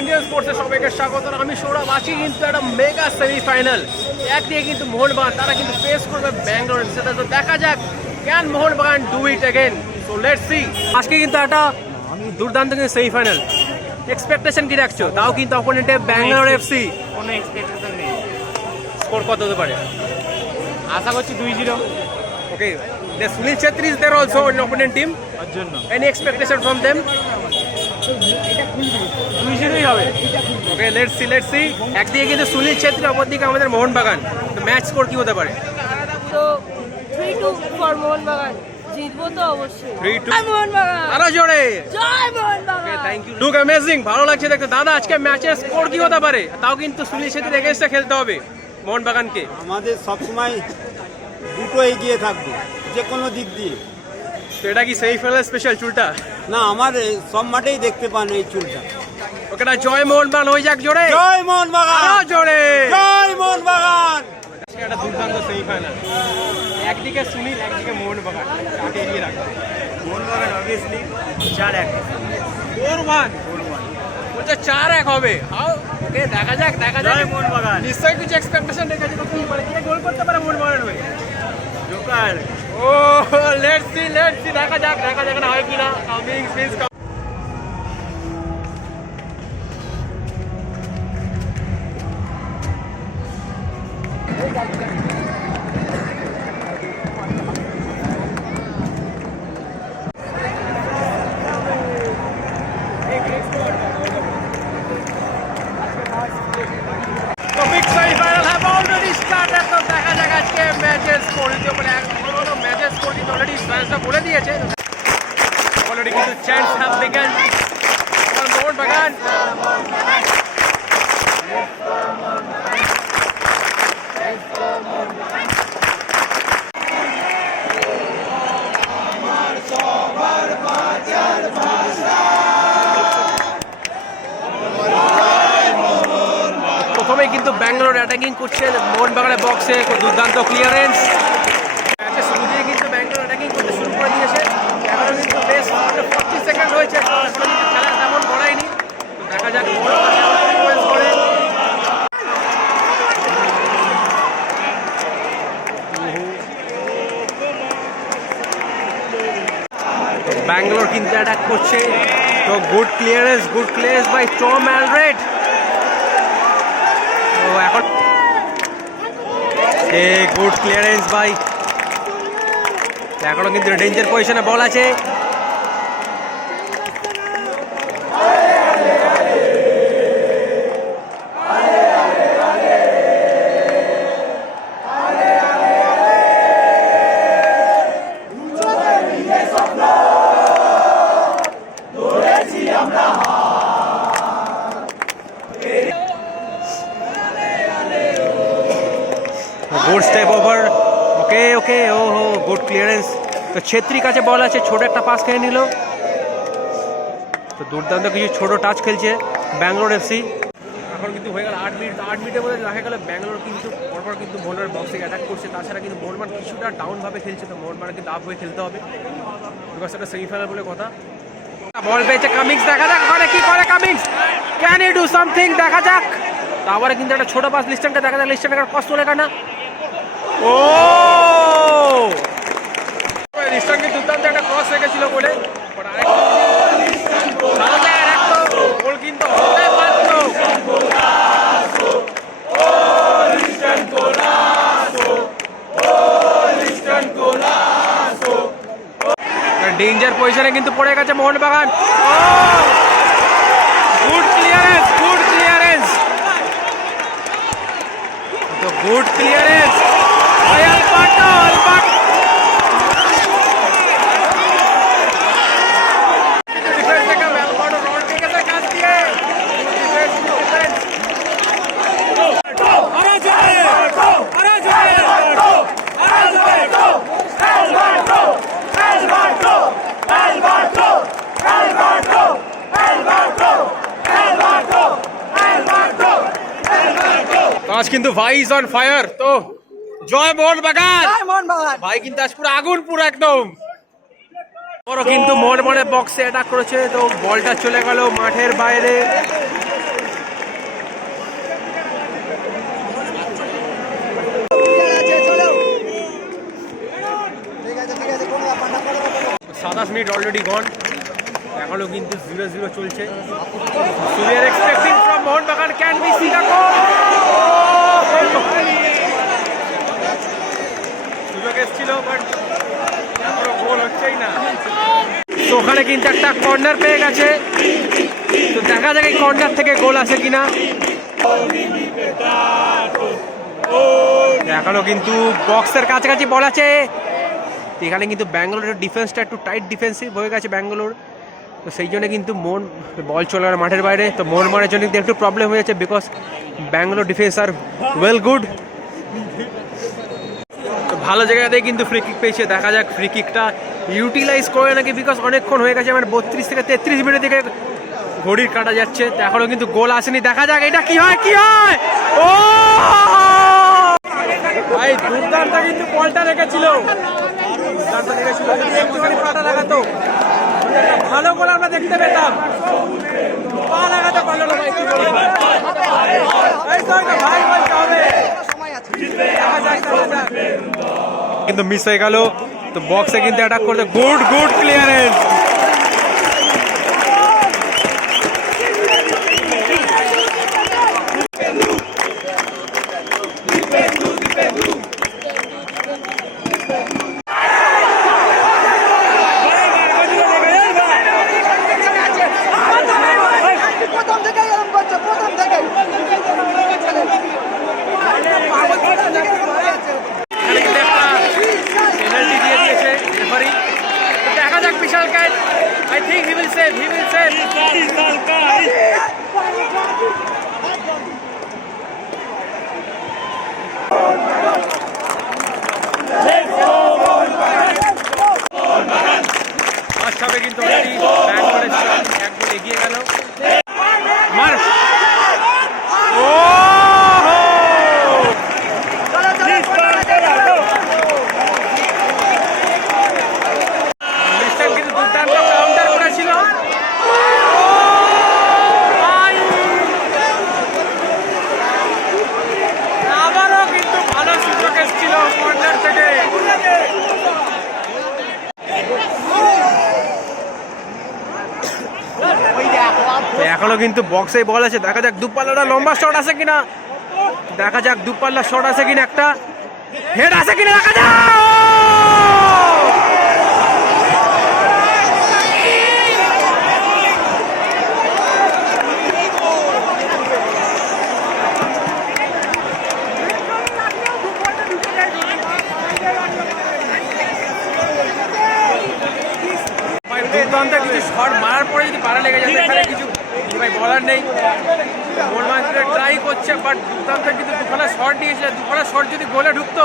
Indian স্পোর্টসের সবাইকে স্বাগত। আমি সৌরভ আছি কিন্তু একটা মেগা সেমিফাইনাল, একদিকে কিন্তু মোহনবাগান তারা কিন্তু ফেস করবে ব্যাঙ্গালোর। সেটা তো দেখা যাক, can Mohun Bagan do it again. So let's see. আজকে কিন্তু একটা দুর্দান্ত কিন্তু সেমিফাইনাল, এক্সপেকটেশন কি রাখছো? তাও কিন্তু অপোনেন্টে ব্যাঙ্গালোর এফসি, কোনো এক্সপেকটেশন নেই। স্কোর কত হতে পারে? আশা করছি 2-0 okay, Sunil Chhetri is there also in opponent team. ওর জন্য এনি এক্সপেকটেশন ফ্রম देम? 2-0ই হবে। Okay, let's see. একদিকে কিন্তু সুনীল ছেত্রী, অপরদিকে আমাদের মোহনবাগান। তো ম্যাচ স্কোর কি হতে পারে? তো 3-2 ফর মোহনবাগান। জিতবো তো অবশ্যই। 3-2 জয় মোহনবাগান। আরো জোরে জয় Mohun Bagan. Thank you. Look amazing, ভালো লাগছে দেখতে। দাদা, আজকে ম্যাচের স্কোর কি হতে পারে? তাও কিন্তু সুনীল ছেত্রীর এগেইনস্টে খেলতে হবে মোহনবাগানকে। আমাদের সবসময় দুটো এগিয়ে থাকবো যে কোনো দিক দিয়ে। তো এটা কি সেমিফাইনাল স্পেশাল চুলটা? না, আমার সব মাঠেই দেখতে পান এই চুলটা। ওকে, না জয় মোহনবাগান হয়ে যাক জোরে। জয় মোহনবাগান, আরো জোরে জয় মোহনবাগান। আজকে একটা দুর্দান্ত সেমিফাইনাল, একদিকে সুনীল, একদিকে মোহনবাগান। কাকে এগিয়ে রাখবে? মোহনবাগান অবভিয়াসলি 4-1। 4-1 বলছে, 4-1 হবে। ওকে, দেখা যাক জয় মোহনবাগান। নিশ্চয়ই কিছু এক্সপেকটেশন রেখেছে। তো কি মানে কে গোল করতে পারে মোহনবাগানের হয়ে? জোকার। ও লেটস সি দেখা যাক না হয় কিনা। Coming please. তো big semifinal have already started. তো দেখা যাক আজকে ম্যাচের স্কোর। ম্যাচের স্কোর কিন্তু অলরেডি ফ্রান্সরা বলে দিয়েছে। অলরেডি কিন্তু chance have began for Mohun Bagan. প্রথমেই কিন্তু ব্যাঙ্গালোর অ্যাটাকিং করছে মোহনবাগানের বক্সে, দুর্দান্ত ক্লিয়ারেন্স। ম্যাচের শুরু দিয়ে কিন্তু ব্যাঙ্গালোর অ্যাটাকিং করতে শুরু করে দিয়েছে। এখনো কিন্তু বেশ 40 সেকেন্ড হয়েছে, এখনো কিন্তু খেলা তেমন গড়ায়নি। তো দেখা যাক মোহনবাগান করে। ব্যাঙ্গালোর কিন্তু অ্যাটাক করছে। তো good clearance by Tom Aldred. তো এখন গুড ক্লিয়ারেন্স বাই, এখনো কিন্তু ডেঞ্জার পজিশনে বল আছে। Good step over. Okay oh good clearance. তো ছেত্রী কাছে বল আছে, ছোট একটা পাস খেয়ে নিল। তো দুর্দান্ত কিছু ছোট টাচ খেলছে ব্যাঙ্গালোর এফসি। এখন কিন্তু হয়ে গেল 8 মিনিট। 8 মিনিটের মধ্যে দেখা গেল ব্যাঙ্গালোর কিন্তু পরপর কিন্তু মোহনবাগান বক্সে অ্যাটাক করছে। তাছাড়া কিন্তু মোহনবাগান কিছুটা ডাউনভাবে খেলছে। তো মোহনবাগান কিন্তু আপ হয়ে খেলতে হবে, বিকজ একটা সেমিফাইনাল বলে কথা। বল পেয়েছে কামিংস, দেখা যাক ওখানে কি করে Cummins. Can E do something? দেখা যাক। তারপরে কিন্তু একটা ছোট পাস লিস্টেনকে, দেখা যাক লিস্টেনকে কষ্ট লেখা না। ও লিস্টানকে দুর্দান্ত একটা ক্রস রেখেছিল বলে গোল কিন্তু হতে পারত। ডেঞ্জার পজিশনে কিন্তু পড়ে গেছে মোহনবাগান। গুড ক্লিয়ারেন্স তো গুড ক্লিয়ারেন্স। আজ কিন্তু ভাই ইজ অন ফায়ার। তো জয় মোহনবাগান। ভাই কিন্তু আজ পুরো আগুন, পুরো একদম। কিন্তু মোহনবাগানের বক্সে অ্যাটাক করেছে। তো বলটা চলে গেল মাঠের বাইরে। 27 মিনিট অলরেডি গন, এখনো কিন্তু 0-0 চলছে। We are expecting from Mohun Bagan, can we see the goal? সুযোগ এসেছিল বাট এখনো গোল হচ্ছেই না। তো ওখানে কিন্তু একটা কর্নার পেয়ে গেছে, তো দেখা যাক এই কর্নার থেকে গোল আসে কিনা। এখনো কিন্তু বক্সের কাছাকাছি বল আছে। এখানে কিন্তু ব্যাঙ্গালোরের ডিফেন্সটা একটু টাইট ডিফেন্সিভ হয়ে গেছে ব্যাঙ্গালোর, তো সেই জন্য কিন্তু বল চলে গেল মাঠের বাইরে। তো মোহনবাগানের জন্য কিন্তু একটু প্রবলেম হয়েছে বিকজ ব্যাঙ্গালোর ডিফেন্স আর ওয়েল গুড। তো ভালো জায়গাতেই কিন্তু ফ্রি কিক পেয়েছে, দেখা যাক ফ্রি কিকটা ইউটিলাইজ করে নাকি, বিকজ অনেকক্ষণ হয়ে গেছে, আমার 32 থেকে 33 মিনিটের দিকে ঘড়ির কাটা যাচ্ছে, তো এখনো কিন্তু গোল আসেনি। দেখা যাক এটা কি হয়, কি হয়। ও ভাই দুর্দান্ত কিন্তু বলটা রেখেছিল, দুর্দান্ত রেখেছিল, যদি একটুখানি পাটা লাগাতো ভালো করে আমরা দেখতে পেতাম। পা লাগাতে পারলো না ভাই, কি বলবো ভাই, বলতে হবে কিন্তু মিস হয়ে গেল। তো বক্সে কিন্তু অ্যাটাক করতে গুড ক্লিয়ারেন্স। বিশাল catch, I think he will save. First হাফে কিন্তু অলরেডি ব্যাঙ্গালোরের এক গোল এগিয়ে গেল। মার ও এখনো কিন্তু বক্সে বল আছে, দেখা যাক দুপাল্লাটা লম্বা শট আছে কিনা, দেখা যাক দুপাল্লা শট আছে কিনা, একটা হেড আছে কিনা, দেখা যাক। দুর্দান্ত কিছু শট মারার পরে যদি পাড়া লেগে যায় এখানে কিছু ভাই বলার নেই। মোহনবাগান ট্রাই করছে বাট দুর্দান্ত কিন্তু দুখানা শট দিয়েছিল, দুখানা শট যদি গোলে ঢুকতো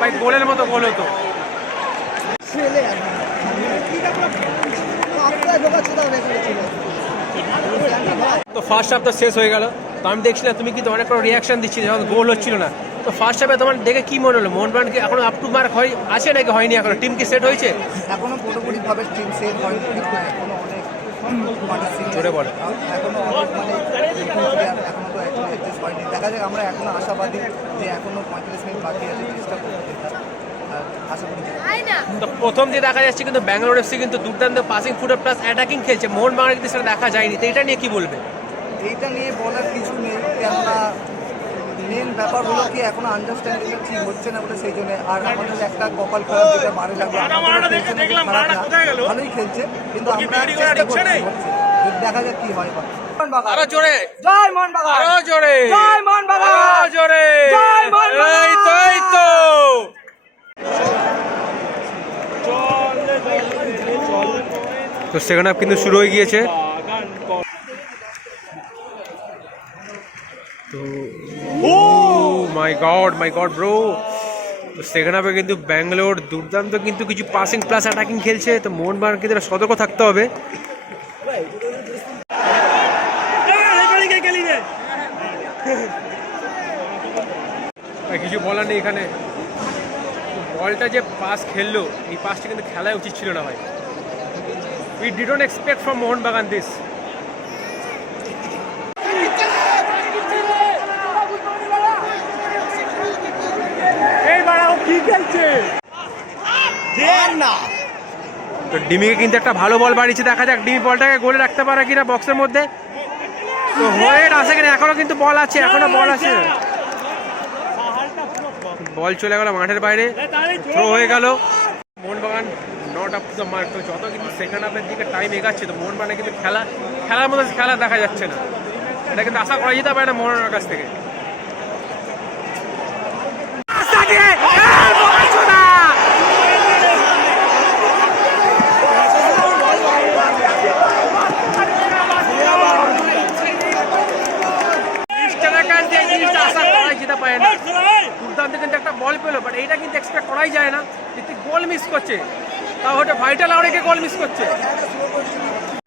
ভাই গোলের মতো গোল হতো। তো ফার্স্ট হাফটা শেষ হয়ে গেল, তো আমি দেখছিলাম তুমি কিন্তু অনেক রিয়াকশন দিচ্ছিলে যখন গোল হচ্ছিল না। তো ফার্স্ট হাফে তোমার দেখে কি মনে হলো, মোহনবাগান কি এখনো আপ টু মার্ক হয় আছে নাকি হয়নি, এখনো টিম কি সেট হয়েছে? এখনো পুরোপুরিভাবে টিম সেট হয়নি, এখনো অনেক জোরে বলে এখনো অনেক এখনো তো অ্যাডজাস্ট হয়নি। দেখা যাক, আমরা এখনো আশাবাদী যে এখনো 45 মিনিট বাকি আছে, চেষ্টা করবো আশা করি। তো প্রথম যে দেখা যাচ্ছে কিন্তু ব্যাঙ্গালোর এফসি কিন্তু দুর্দান্ত পাসিং ফুটবল প্লাস অ্যাটাকিং খেলছে, মোহনবাগানের কিন্তু সেটা দেখা যায়নি। তো এটা নিয়ে কি বলবে? এইটা নিয়ে বলার কিছু নেই, কেননা মেন ব্যাপার হলো কি এখনো আন্ডারস্ট্যান্ডিং ঠিক হচ্ছে না বলে, সেই জন্য। আর আমাদের একটা কপাল খারাপ, যেটা বারে লাগবে, ভালোই খেলছে কিন্তু আমরা চেষ্টা করছি, দেখা যাক কি হয়। আরো জোরে জয় মোহনবাগান, আরো জোরে জয় মোহনবাগান, আরো জোরে, জয় মোহনবাগান। এই তো তো সেকেন্ড হাফ কিন্তু শুরু হয়ে গিয়েছে। তো মাই গড ব্রো, তো সেকেন্ড হাফে কিন্তু ব্যাঙ্গালোর দুর্দান্ত কিন্তু কিছু পাসিং প্লাস অ্যাটাকিং খেলছে, তো মোহনবাগান কিন্তু সতর্ক থাকতে হবে। কিছু বলার নেই এখানে, বলটা যে পাস খেললো এই পাসটা কিন্তু খেলায় উচিত ছিল না ভাই। We didn't expect from Mohanbagan this. এই বাড়াও কি খেলছে? দেন না তো ডিমিকে কিন্তু একটা ভালো বল বাড়িয়েছে, দেখা যাক ডিমি বলটাকে গোলে রাখতে পারে কিনা বক্সের মধ্যে। তো হোয়েট আছে কিনা, এখনো কিন্তু বল আছে, এখনো বল আছে। বল চলে গেল মাঠের বাইরে, থ্রো হয়ে গেল। Mohun Bagan not up to the mark. তো যত কিন্তু সেকেন্ড হাফের দিকে টাইম এগাচ্ছে, তো মোহনবাগানে কিন্তু খেলার মধ্যে খেলা দেখা যাচ্ছে না। এটা কিন্তু আশা করা যেতে পারে না মোহনবাগানের কাছ থেকে। দুর্দান্ত কিন্তু একটা বল পেলো, বাট এইটা কিন্তু এক্সপেক্ট করাই যায় না। গোল মিস করছে, তাও ওটা ভাইটাল অনেকে গোল মিস করছে।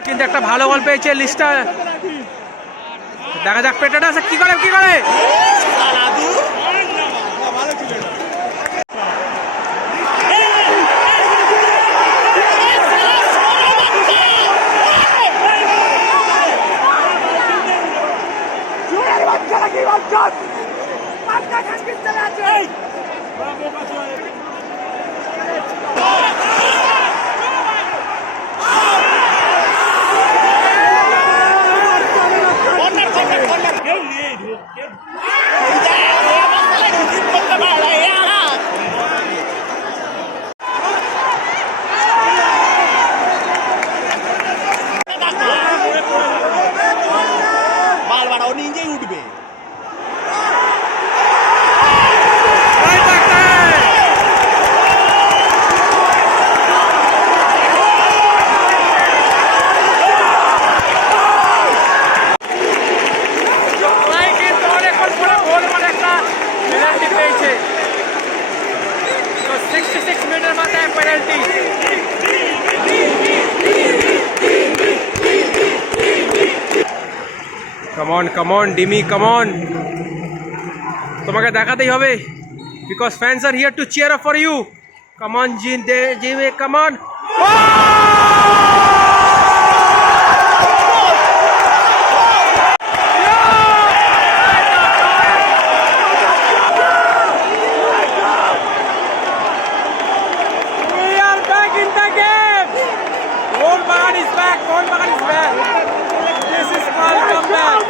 কিন্তু একটা ভালো বল পেয়েছে লিস্টার, দেখা যাক পেটাটা কি করে কি করে। Come on, Dimi, come on. তোমাকে দেখাতেই হবে, because fans are here to cheer up for you. Come on, Jimmy, come on. We are back in the game. Mohanbagan is back. Mohanbagan is back. This is called comeback.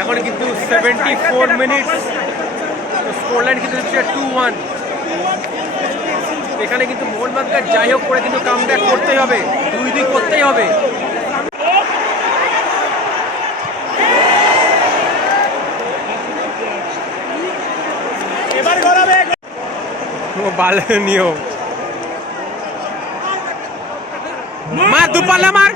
এখন কিন্তু 74 minutes, score line কিন্তু 2-1। এখানে কিন্তু মোহনবাগানকে যাই হোক করে কিন্তু comeback করতেই হবে, 2-2 করতেই হবে। এবার গড়াবে বালনিও মার দুপাল্লা মার।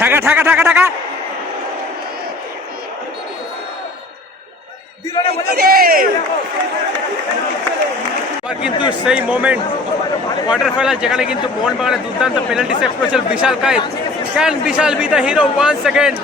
ঠাকা ঠাকা ঠাকা ঠাকা কিন্তু সেই মোমেন্ট কোয়ার্টার ফাইনাল যেখানে কিন্তু মোহনবাগানের দুর্দান্ত পেনাল্টি সেভ করেছিল Vishal Kaith. Can Vishal be the hero once second?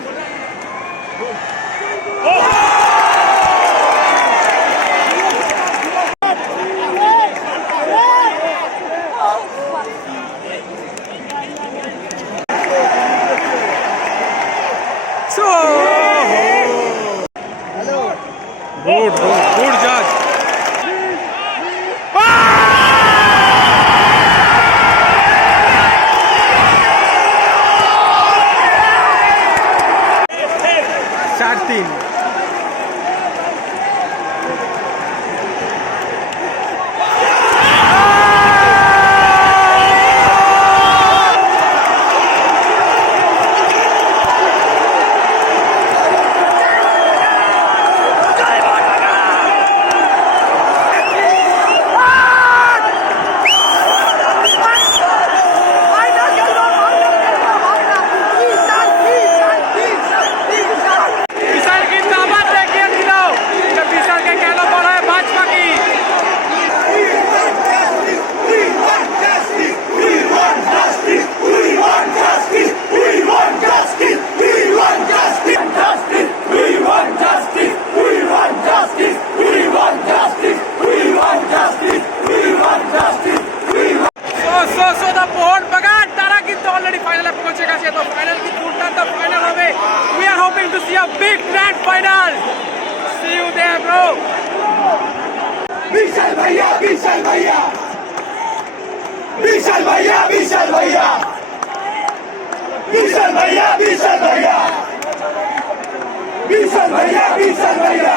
Good judge. 3। Vishal কিন্তু আবার দেখিয়ে দিল যে বিশালকে কেন বলা হয় বাজ পাখি। So the মোহনবাগান তারা কিন্তু অলরেডি ফাইনালে পৌঁছে গেছে। তো ফাইনাল কি দুর্দান্ত ফাইনাল হবে। We are hoping to see a big grand final. See you there, bro. विशाल भैया विशाल भैया विशाल भैया विशाल भैया विशाल भैया विशाल भैया विशाल भैया विशाल भैया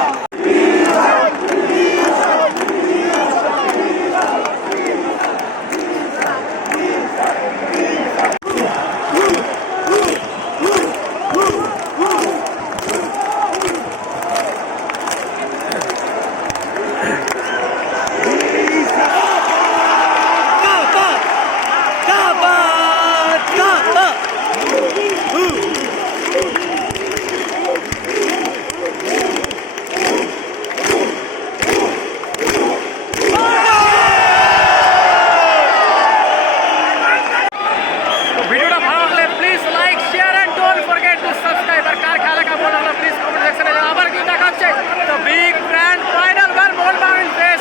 ভিডিওটা ভালো লাগলে please like share and don't forget to subscribe. আর কার খেলা কেমন লাগলো প্লিজ কমেন্ট সেকশনে জানাও। আবার কি দেখা হচ্ছে তো বিগ গ্র্যান্ড ফাইনাল বার মোহনবাগান ফেস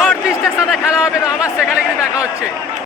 নর্থ ইস্টের সাথে খেলা হবে। তো আবার সেখানে কিন্তু দেখা হচ্ছে।